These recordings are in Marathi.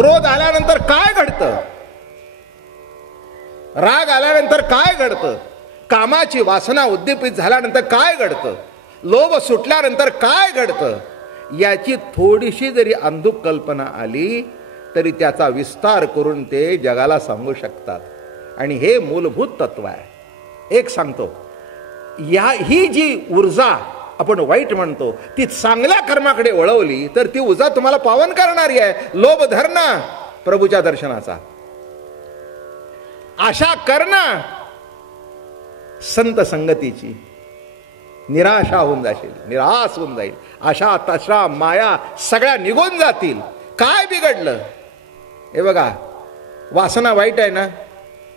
क्रोध आल्यानंतर काय घडतं, राग आल्यानंतर काय घडतं, कामाची वासना उद्दीपित झाल्यानंतर काय घडतं, लोभ सुटल्यानंतर काय घडतं, याची थोडीशी जरी अंधुक कल्पना आली तरी त्याचा विस्तार करून ते जगाला सांगू शकतात. आणि हे मूलभूत तत्व आहे. एक सांगतो, ही जी ऊर्जा आपण वाईट म्हणतो ती चांगल्या कर्माकडे वळवली तर ती ऊर्जा तुम्हाला पावन करणारी आहे. लोभ धरणं प्रभूच्या दर्शनाचा, आशा करणं संत संगतीची, निराशा होऊन जाशील, निराश होऊन जाईल. आशा तशा माया सगळ्या निघून जातील. काय बिघडलं? हे बघा, वासना वाईट आहे ना,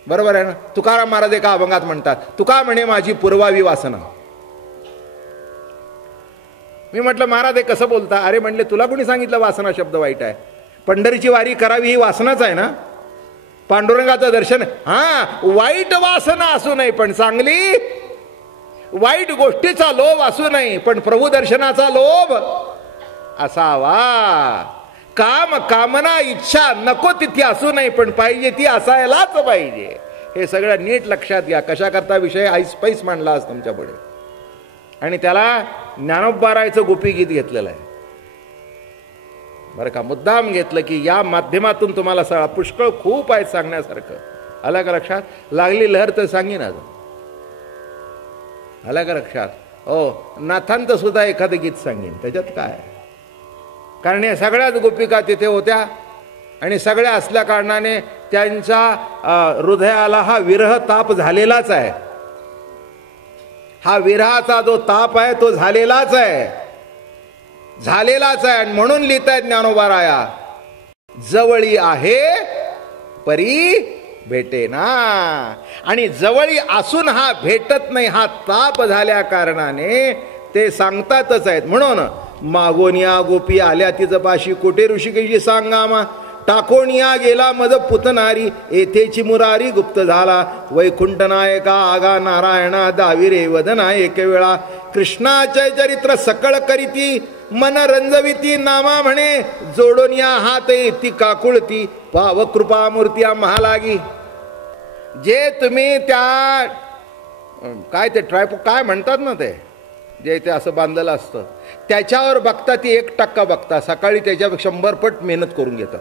बरोबर आहे ना. तुकाराम महाराज एका अभंगात म्हणतात, तुका म्हणे माझी पुरवावी वासना. मी म्हटलं महाराज हे कसं बोलता? अरे म्हणले तुला कोणी सांगितलं वासना शब्द वाईट आहे? पंढरीची वारी करावी ही वासनाच आहे ना, पांडुरंगाचं दर्शन. हा, वाईट वासना असू नये पण चांगली, वाईट गोष्टीचा लोभ असू नये पण प्रभू दर्शनाचा लोभ असावा. काम कामना इच्छा नको तिथे असू नये पण पाहिजे ती असायलाच पाहिजे. हे सगळं नीट लक्षात घ्या. कशा करता विषय ऐसपैस मांडला आज तुमच्या पुढे, आणि त्याला ज्ञानोबारायचं गोपी गीत घेतलेलं आहे बरं का. मुद्दाम घेतलं की या माध्यमातून तुम्हाला सगळा पुष्कळ खूप आहे सांगण्यासारखं. आलं का लक्षात? लागली लहर तर सांगेन अजून. आलं का लक्षात? हो, नाथांचं सुद्धा एखादं गीत सांगेन, त्याच्यात काय. कारण या सगळ्याच गोपिका तिथे होत्या आणि सगळ्या असल्या कारणाने त्यांच्या हृदयाला हा विरह ताप झालेलाच आहे. हा विरहाचा जो ताप आहे तो झालेलाच आहे, झालेलाच आहे. म्हणून लिहितायत ज्ञानोबाराया, जवळी आहे परी भेटे ना. आणि जवळी असून हा भेटत नाही, हा ताप झाल्या कारणाने ते सांगतातच आहेत. म्हणून मागोनिया गोपी आल्या तिचं पाशी, कोटे ऋषिकेशी सांगामा, टाकोनिया गेला मज पुतनारी, येथेची मुरारी गुप्त झाला. वैकुंठ नायका आगा नारायणा, दाविरे वदना एक वेळा. कृष्णाचे चरित्र सकळ करीती, मन रंजविती नामा म्हणे. जोडोनिया हात येती काकुळती, पाव कृपा मूर्ती महालागी. जे तुम्ही त्या काय ते ट्रायपो काय म्हणतात ना, ते जे ते असं बांधलेलं असतं त्याच्यावर बघता, ती 1% बघता. सकाळी त्याच्यापेक्षा 100 पट मेहनत करून घेतात,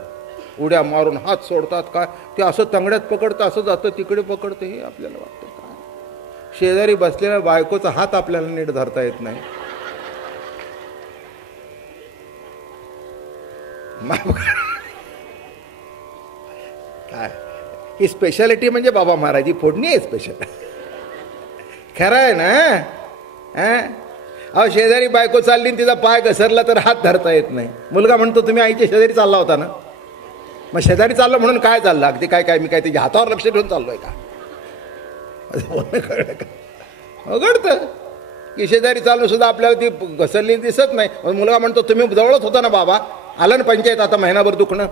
उड्या मारून हात सोडतात. काय ते असं तंगड्यात पकडतं, असं जातं तिकडे पकडतं. हे आपल्याला वाटतं काय, शेजारी बसलेल्या बायकोचा हात आपल्याला नीट धरता येत नाही. काय ही स्पेशालिटी म्हणजे बाबा महाराजी फोडणी आहे स्पेशल. खरं आहे ना. अहो, शेजारी बायको चालली तिचा पाय घसरला तर हात धरता येत नाही. मुलगा म्हणतो तुम्ही आईच्या शेजारी चालला होता ना. मग शेजारी चाललं म्हणून काय चाललं? अगदी काय काय मी काय त्याच्या हातावर लक्ष ठेवून चाललोय का? कळलं का? अवघडतं की शेजारी चालून सुद्धा आपल्याला ती घसरली दिसत नाही. मुलगा म्हणतो तुम्ही जवळच होता ना बाबा, आलं ना पंचायत आता महिनाभर दुखणं.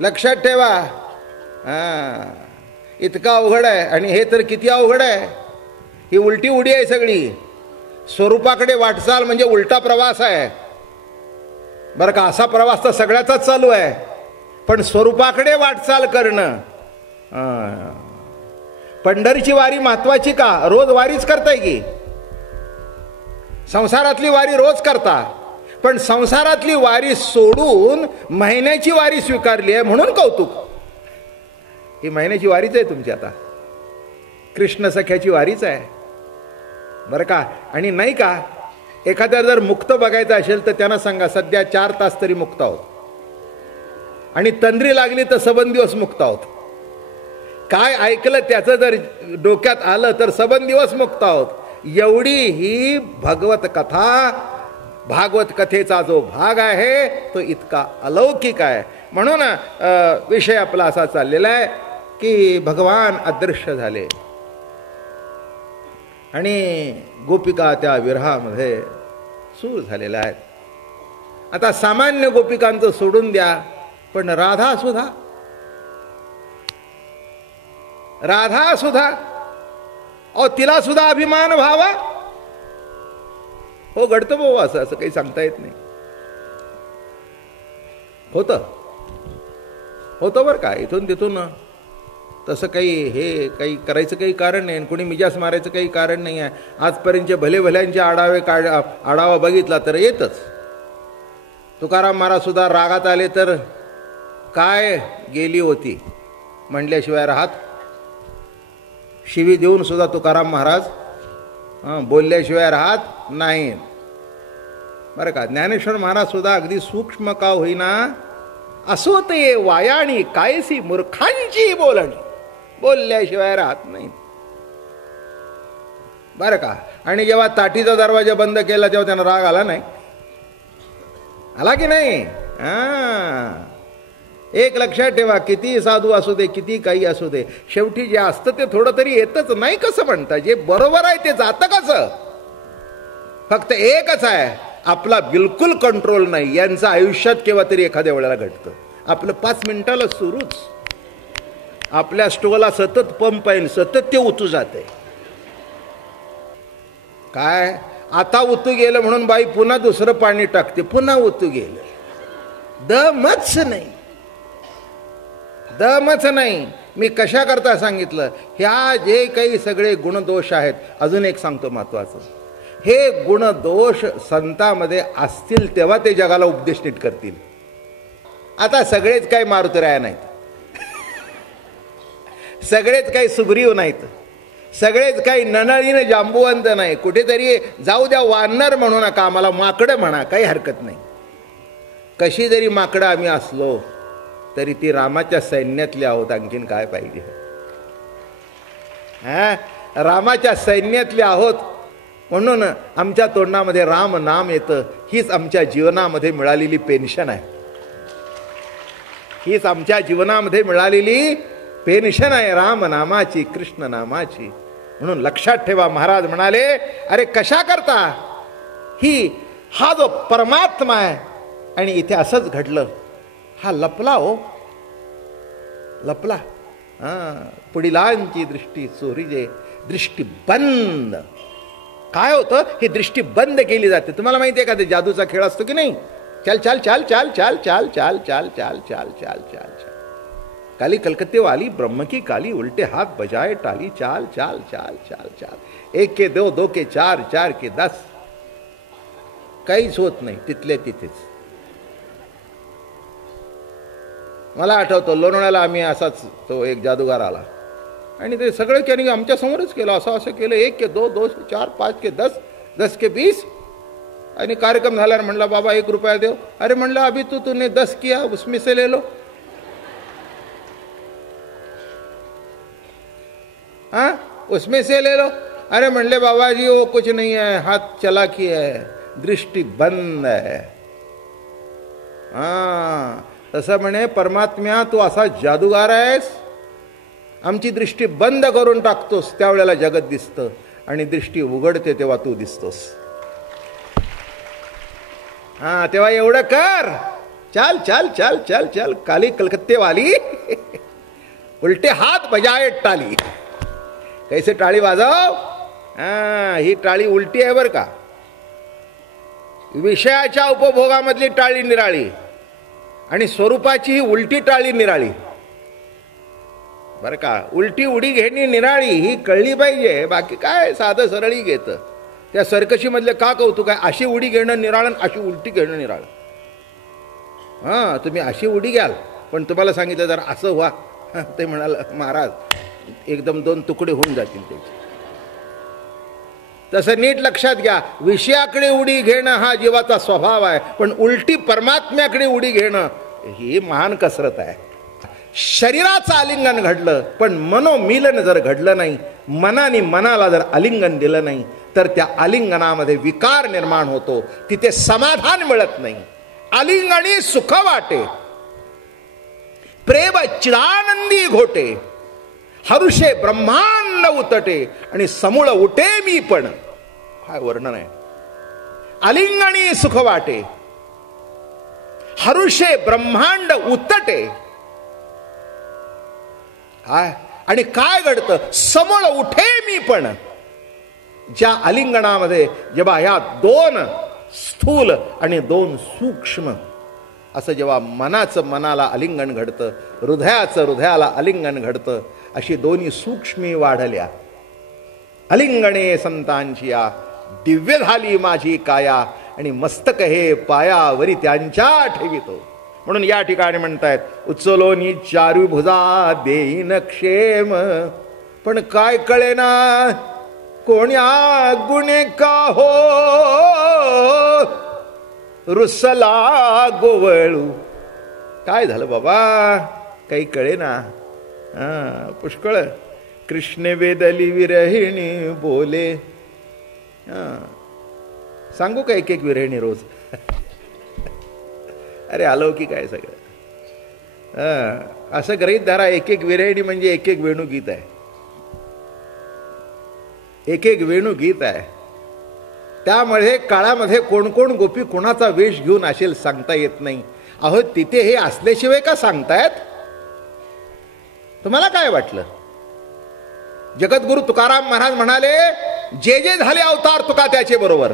लक्षात ठेवा. इतका अवघड आहे. आणि हे तर किती अवघड आहे. ही उलटी उडी आहे सगळी. स्वरूपाकडे वाटचाल म्हणजे उलटा प्रवास आहे बरं का. असा प्रवास तर सगळ्याचाच चालू आहे, पण स्वरूपाकडे वाटचाल करणं. पंढरीची वारी महत्वाची का? रोज वारीच करताय की. संसारातली वारी रोज करता, पण संसारातली वारी सोडून महिन्याची वारी स्वीकारली आहे म्हणून कौतुक. ही महिन्याची वारीच आहे तुमची आता, कृष्ण सख्याची वारीच आहे बरं का. आणि नाही का, एखाद्या जर मुक्त बघायचं असेल तर त्यांना सांगा सध्या 4 तास तरी मुक्त आहोत, आणि तंद्री लागली तर सबंध दिवस मुक्त आहोत. काय ऐकलं त्याचं जर डोक्यात आलं तर सबंध दिवस मुक्त आहोत. एवढी ही भगवत कथा, भागवत कथेचा जो भाग आहे तो इतका अलौकिक आहे. म्हणून विषय आपला असा चाललेला आहे की भगवान अदृश्य झाले आणि गोपिका त्या विरहामध्ये सूर झालेल्या आहेत. आता सामान्य गोपिकांचं सोडून द्या, पण राधा सुद्धा तिला सुद्धा अभिमान व्हावा. हो, घडतं भाऊ असं काही सांगता येत नाही. होतं बरं का. इथून तिथून तसं काही काही करायचं काही कारण नाही, कोणी मिजास मारायचं काही कारण नाही आहे. आजपर्यंतचे भले भल्यांचे आढावा बघितला तर येतच. तुकाराम महाराज सुद्धा रागात आले तर काय गेली होती म्हणल्याशिवाय राहत. शिवी देऊन सुद्धा तुकाराम महाराज बोलल्याशिवाय राहत नाही बरं का. ज्ञानेश्वर महाराज सुद्धा अगदी सूक्ष्म का होईना, असो ते वायाणी कायसी मूर्खांची बोलणी, बोलल्याशिवाय राहत नाही बरं का. आणि जेव्हा ताटीचा दरवाजा बंद केला तेव्हा त्यांना राग आला नाही, आला की नाही. एक लक्षात ठेवा, किती साधू असू दे, किती काही असू दे, शेवटी जे असतं ते थोडं तरी येतच. नाही कसं म्हणता, जे बरोबर आहे ते जातं कसं. फक्त एकच आहे, आपला बिलकुल कंट्रोल नाही. यांचं आयुष्यात केव्हा तरी एखाद्या वेळेला घडतं. आपलं 5 मिनिटाला सुरूच, आपल्या स्टोला सतत पंप आहे, सतत ते उतू जाते. काय आता उतू गेलं म्हणून बाई पुन्हा दुसरं पाणी टाकते, पुन्हा उतू गेलं. दमच नाही. मी कशा करता सांगितलं, ह्या जे काही सगळे गुणदोष आहेत. अजून एक सांगतो महत्वाचं, हे गुणदोष संतांमध्ये असतील तेव्हा ते जगाला उपदेश नीट करतील. आता सगळेच काही मारुतीराया नाहीत, सगळेच काही सुग्रीव नाहीत, सगळेच काही ननळीने जांबुवंत नाही. कुठेतरी जाऊ द्या, वानर म्हणू नका, आम्हाला माकडं म्हणा, काही हरकत नाही. कशी जरी माकडं आम्ही असलो तरी ती रामाच्या सैन्यातली आहोत. आणखीन काय पाहिजे. रामाच्या सैन्यातले आहोत म्हणून आमच्या तोंडामध्ये राम नाम येतं. हीच आमच्या जीवनामध्ये मिळालेली पेन्शन आहे, हीच आमच्या जीवनामध्ये मिळालेली पेन्शन आहे राम नामाची, कृष्ण नामाची. म्हणून लक्षात ठेवा, महाराज म्हणाले, अरे कशा करता हा जो परमात्मा आहे. आणि इथे असंच घडलं, हा लपला लपला. पुढिलांची दृष्टी चोरीजे, दृष्टी बंद. काय होतं, ही दृष्टी बंद केली जाते. तुम्हाला माहिती आहे का, ते जादूचा खेळ असतो की नाही. चाल चाल चाल चाल चाल चाल चाल चाल चाल चाल चाल चाल चाल, काली कलकत्ते वाली ब्रह्म की काली, उलटे हाथ बजाए टाली, चाल चाल चाल चाल चाल. 1 के 2, 2 के 4, 4 के 10. काहीच होत नाही, तिथल्या तिथेच. मला आठवतं लोणावळ्याला आम्ही असाच, तो एक जादूगार आला आणि ते सगळं त्यांनी आमच्या समोरच केलं. असं केलं, 1 के 2, 2 के 4, 5 के 10, 10 के 20. आणि कार्यक्रम झाल्यावर म्हणला, बाबा 1 रुपया देव. अरे म्हणलं, अभी तूने 10 किया, उसमें से ले लो. उसमें से ले लो. अरे म्हणले, बाबा जी वो कुछ नहीं है, हाथ चलाकी है, दृष्टी बंद है. तसं म्हणे, परमात्म्या तू असा जादूगार आहेस, आमची दृष्टी बंद करून टाकतोस, त्यावेळेला जगत दिसतं, आणि दृष्टी उघडते तेव्हा तू दिसतोस. तेव्हा एवढं कर, चाल चाल चाल चाल चाल, काली कलकत्ते वाली, उलटे हात बजाए टाली. कैसे टाळी वाजव. ही टाळी उलटी आहे बर का. विषयाच्या उपभोगामधली टाळी निराळी, आणि स्वरूपाची ही उलटी टाळी निराळी बर का. उलटी उडी घेणे निराळी ही कळली पाहिजे. बाकी काय साधं सरळी घेतं. त्या सर्कशी मधले का कौतुक आहे. अशी उडी घेणं निराळ, अशी उलटी घेणं निराळ. तुम्ही अशी उडी घ्याल, पण तुम्हाला सांगितलं जर असं व्हा, ते म्हणाल महाराज एकदम 2 तुकडे होऊन जातील त्याचे. तसं नीट लक्षात घ्या, विषयाकडे उडी घेणं हा जीवाचा स्वभाव आहे, पण उलटी परमात्म्याकडे उडी घेणं ही महान कसरत आहे. शरीराचं आलिंगन घडलं पण मनोमिलन जर घडलं नाही, मनाने मनाला जर आलिंगन दिलं नाही, तर त्या आलिंगनामध्ये विकार निर्माण होतो, तिथे समाधान मिळत नाही. आलिंगणी सुख वाटे, प्रेम चिदानंदी घोटे, हरुषे ब्रह्मांड उतटे, आणि समूळ उठे मी पण. काय वर्णन आहे. आलिंगणी सुख वाटे, हरुषे ब्रह्मांड उतटे. आणि काय घडतं, समूळ उठे मी पण. ज्या आलिंगनामध्ये जेव्हा ह्या 2 स्थूल आणि 2 सूक्ष्म असं जेव्हा मनाचं मनाला आलिंगन घडतं, हृदयाचं हृदयाला आलिंगन घडतं, अशी दोन्ही सूक्ष्मी वाढल्या. आलिंगणे संतांची या दिव्य झाली माझी काया, आणि मस्तक हे पायावरी त्यांच्या ठेवितो. म्हणून या ठिकाणी म्हणतायत उचलोनी चारू भुजा देईन क्षेम. पण काय कळेना कोण्या गुणे का हो रुसला गोवळू. काय झालं बाबा, काही कळेना. पुष्कळ कृष्ण वेदली विरहिणी बोले. सांगू का एक एक विरहिणी रोज? अरे अलौकिक आहे सगळं. असं गृहीत धरा, एक एक विरहिणी म्हणजे एक एक वेणुगीत आहे, एक एक वेणुगीत आहे. त्यामुळे काळामध्ये कोण कोण गोपी कोणाचा वेश घेऊन असेल सांगता येत नाही. अहो तिथे हे असल्याशिवाय का सांगतायत? तुम्हाला काय वाटलं? जगद्गुरु तुकाराम महाराज म्हणाले जे जे झाले अवतार तुका त्याचे बरोबर.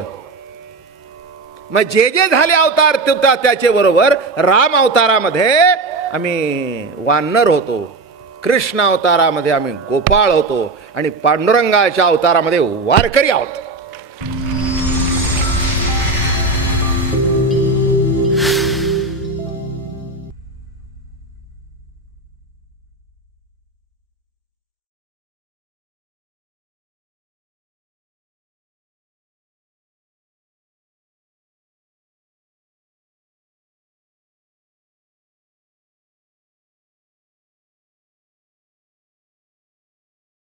मग जे जे झाले अवतार तुका त्याचे बरोबर. राम अवतारामध्ये आम्ही वानर होतो, कृष्ण अवतारामध्ये आम्ही गोपाळ होतो, आणि पांडुरंगाच्या अवतारामध्ये वारकरी आहोत.